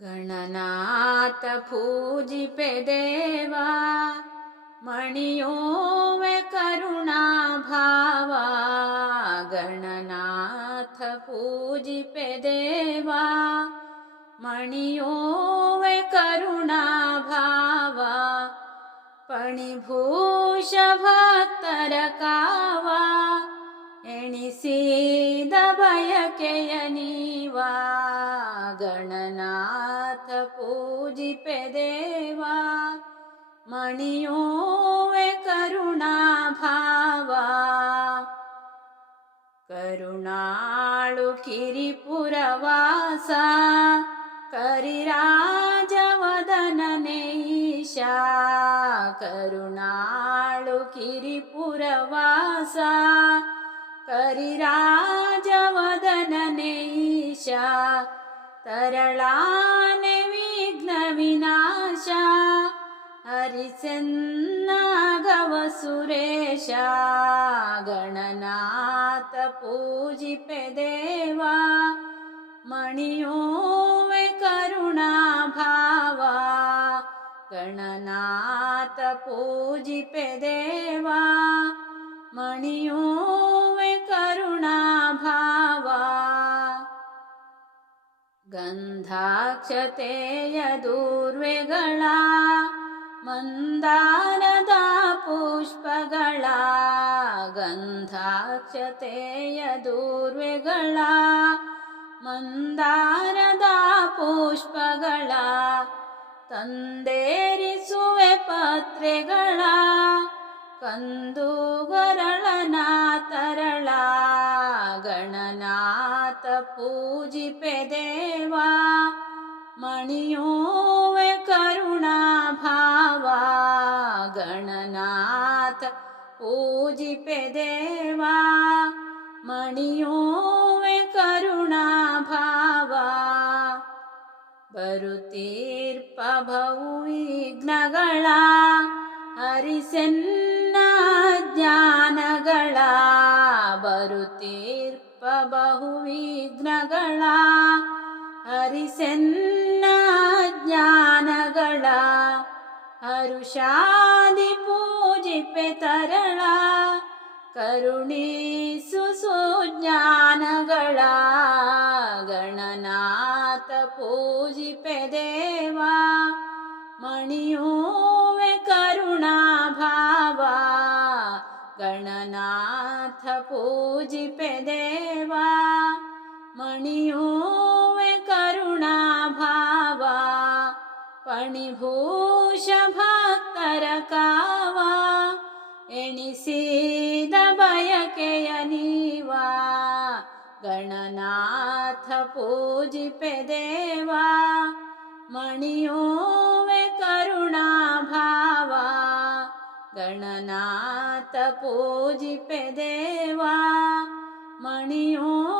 ಗಣನಾಥ ಪೂಜಿಪೆ ದೇವಾ, ಮಣಿಯೋವೆ ಕರುಣಾಭಾವ. ಗಣನಾಥ ಪೂಜಿಪೆ ದೇವಾ, ಮಣಿಯೋವೆ ಕರುಣಾಭಾವ. ಪಣಿಭೂಷ ಭಕ್ತರ ಕಾವ, ಎಣಿಸಿದ ಬಯಕೆಯ ನೀವಾ. ಗಣನಾಥ ಪೂಜಿಪೆ ದೇವಾ, ಮಣಿಯೋವೆ ಕರುಣಾಭಾವ. ಕರುಣಾಳು ಕಿರಿಪುರವಾಸ, ಕರಿರಾಜವದನನೇಶ. ಕರುಣಾಳು ಕಿರಿಪುರವಾಸ, ಕರಿರಾಜವದನನೇಶ. ತರಳಾನೆ ವಿಘ್ನ ವಿನಾಶ, ಹರಿಸೆನ್ನಾಗವ ಸುರೇಶ. ಗಣನಾಥ ಪೂಜಿಪೆ ದೇವಾ, ಮಣಿಯೋವೆ ಕರುಣಾಭಾವ. ಗಣನಾಥ ಪೂಜಿಪೆ ದೇವಾ, ಮಣಿಯೋವೆ ಕರುಣಾಭಾವ. ಗಂಧಾಕ್ಷತೆಯ ದೂರ್ವೆಗಳ, ಮಂದಾರದ ಪುಷ್ಪಗಳ. ಗಂಧಾಕ್ಷತೆಯ ದೂರ್ವೆಗಳ, ಮಂದಾರದ ಪುಷ್ಪಗಳ. ತಂದೇರಿಸುವೆ ಪತ್ರೆಗಳ, ಕಂದುಗರಳನ ತರಳ. ಗಣನಾಥ ಪೂಜಿಪೆ ದೇವಾ, ಮಣಿಯೋವೆ ಕರುಣಾಭಾವ. ಗಣನಾಥ ಪೂಜಿಪೆ ದೇವಾ, ಮಣಿಯೋವೆ ಕರುಣಾಭಾವ. ಬರುತ್ತೀರ್ಪ ಬಹುವಿಘ್ನಗಳ, ಹರಿಸೆನ್ನ ಜ್ಞಾನಗಳ. ಬರುತ್ತೀರ್ಪ ಬಹುವಿಘ್ನಗಳ, ಹರಿಸೆನ್ನ ಜ್ಞಾನಗಳ. ಹರುಷಾದಿ ಪೂಜಿಪೆ ತರಳ, ಕರುಣಿಸು ಸುಜ್ಞಾನಗಳ. ಗಣನಾಥ ಪೂಜಿಪೆ ದೇವಾ, ಮಣಿಯೋವೆ ಕರುಣಾಭಾವ. ಗಣನಾಥ ಪೂಜಿಪೆ ದೇವಾ, ಮಣಿಯೋವೆ ಕರುಣಾಭಾವ. ಪಣಿಭೂಷ ಭಕ್ತರ ಕಾವ, ಎಣಿಸಿದ ಬಯಕೆಯ ನೀವಾ. ಗಣನಾಥ ಪೂಜಿಪೆ ದೇವಾ, ಮಣಿಯೋವೆ ಕರುಣಾಭಾವ. ಗಣನಾಥ ಪೂಜಿಪೆ ದೇವಾ, ಮಣಿಯೋ